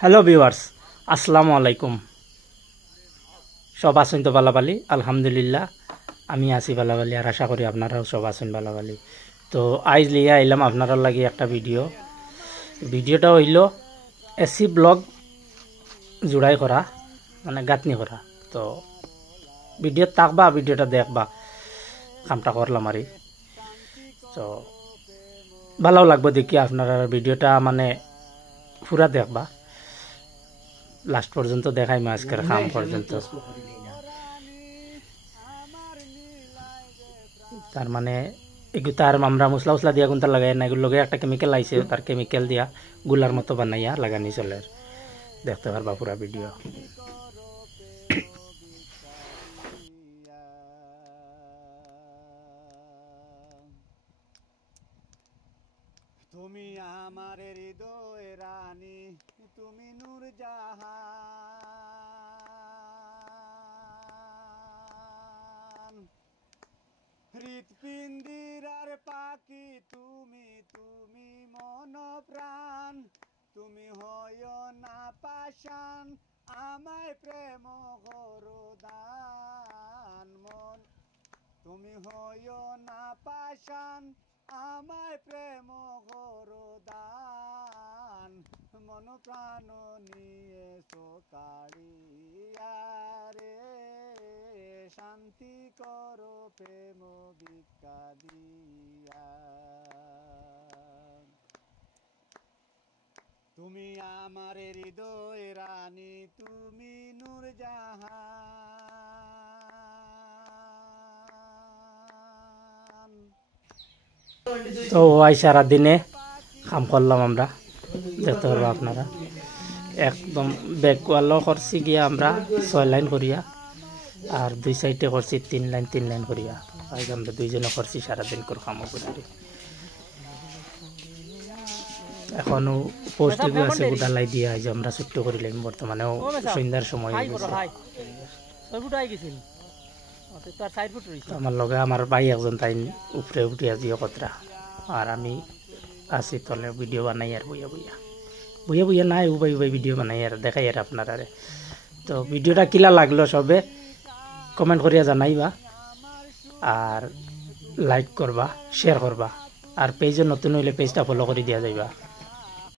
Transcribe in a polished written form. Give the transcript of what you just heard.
Hello viewers, আসসালামু আলাইকুম। সব আছেন তো বালাবালি? আলহামদুলিল্লাহ আমি আছি বালাবালি, আর আশা করি আপনারাও সব আছেন বালাবালি। তো আইজ লিয়ে আইলাম আপনারা লাগি একটা ভিডিওটা হইল এসি ব্লগ জোড়াই করা, মানে গাঁথনি করা। তো ভিডিও থাকবা, ভিডিওটা দেখবা, কামটা করলাম আর। তো ভালো লাগবে দেখি আপনারা ভিডিওটা, মানে পুরা দেখবা, লাস্ট পর্যন্ত দেখাই আজকের কাম পর্যন্ত। তার মানে এগুলো তার আমরা মশলা উসলা দিয়া গুনতা লাগাই না, এগুলো লগে একটা কেমিক্যাল আইছে, তার কেমিক্যাল দিয়া গুলার মতো বানাইয়া লাগানি চলে। দেখতে পারবা পুরা ভিডিও। তুমি আমার হৃদয় রানী, তুমি নূর জাহান, হৃৎপিণ্ডিরার পাখি তুমি, তুমি মন প্রাণ, তুমি হয় না পাষাণ, আমায় প্রেম করো দান মন, তুমি হয় না পাষাণ, আমায় প্রেম করো দান, মন প্রাণ নিয়ে সকাড়িয়া রে, শান্তি করো প্রেম ভিক্ষা দিয়া। তুমি আমার হৃদয় রানী, তুমি নূর জাহান। তো ওই সারা দিনে কাম করলাম আমরা, দেখতে পারবো আপনারা। একদম ব্যাক ওয়ালও করছি গিয়া আমরা 6 লাইন করিয়া, আর 2 সাইডে করছি 3 লাইন করিয়া। আজ আমরা 2 জনে করছি সারাদিন করে কাম করে। এখনো পোস্টগুলো আছে গোটা লাই দিয়া, আজ আমরা ছুট্ট করিলাম। বর্তমানেও সন্ধ্যার সময় হয়ে গেছে। আমার লগে আমার ভাই একজন, তাই উপরে উঠিয়া দিয়ে কতরা, আর আমি আছি তলে ভিডিও বানাই আর বইয়া নাই উবাই ভিডিও বানাই আর দেখাই আর আপনারা। তো ভিডিওটা কিলা লাগলো সবে কমেন্ট করিয়া জানাইবা, আর লাইক করবা, শেয়ার করবা, আর পেজে নতুন হইলে পেজটা ফলো করে দিয়া যাইবা।